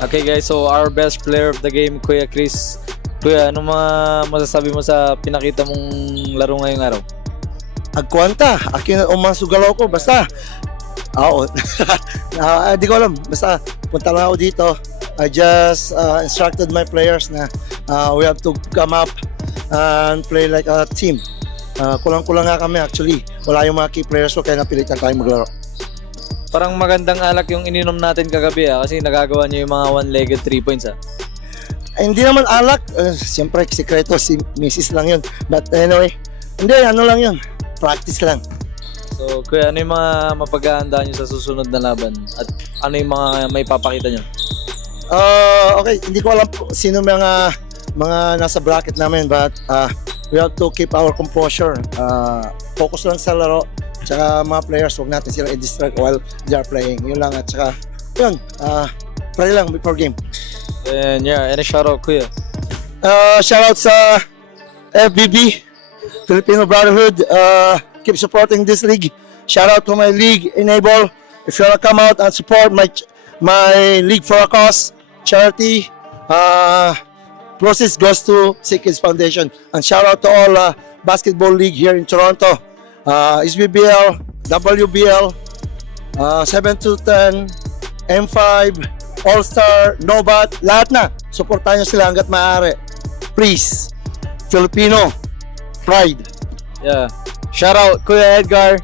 Okay guys, so our best player of the game, Kuya Chris. Kuya, ano mga masasabi mo sa pinakita mong laro ngayong araw? Agkwanta, akin umasugalaw ko, basta. Oo. Di ko alam, basta punta lang ako dito. I just instructed my players na we have to come up and play like a team. Kulang-kulang nga kami actually. Wala yung mga key players ko, kaya napilitan tayong maglaro. Parang magandang alak yung ininom natin kagabi kasi nagagawa niyo yung mga one-legged 3 points Hindi naman alak, siyempre sikreto si Mrs. lang yun. But anyway, hindi, ano lang yun, practice lang. So Kuya, ano yung mga mapag-aanda niyo sa susunod na laban? At ano yung mga may papakita niyo? Okay, hindi ko alam sino mga nasa bracket namin, but we have to keep our composure. Focus lang sa laro. Tsaka mga players, huwag natin sila i-distract while they are playing. Yun lang, at tsaka yun, play lang before game. And yeah, any shoutout Kuya? Shout out sa FBB, Filipino Brotherhood. Keep supporting this league. Shout out to my league, Enable. If you wanna come out and support my League for a Cause charity, process goes to Sick Kids Foundation. And shout out to all basketball league here in Toronto. SBBL, WBL, 7-10, M5, All-Star, Nobat, lahat na. Supportahan nyo sila hanggat maaari. Please, Filipino Pride. Yeah. Shoutout Kuya Edgar.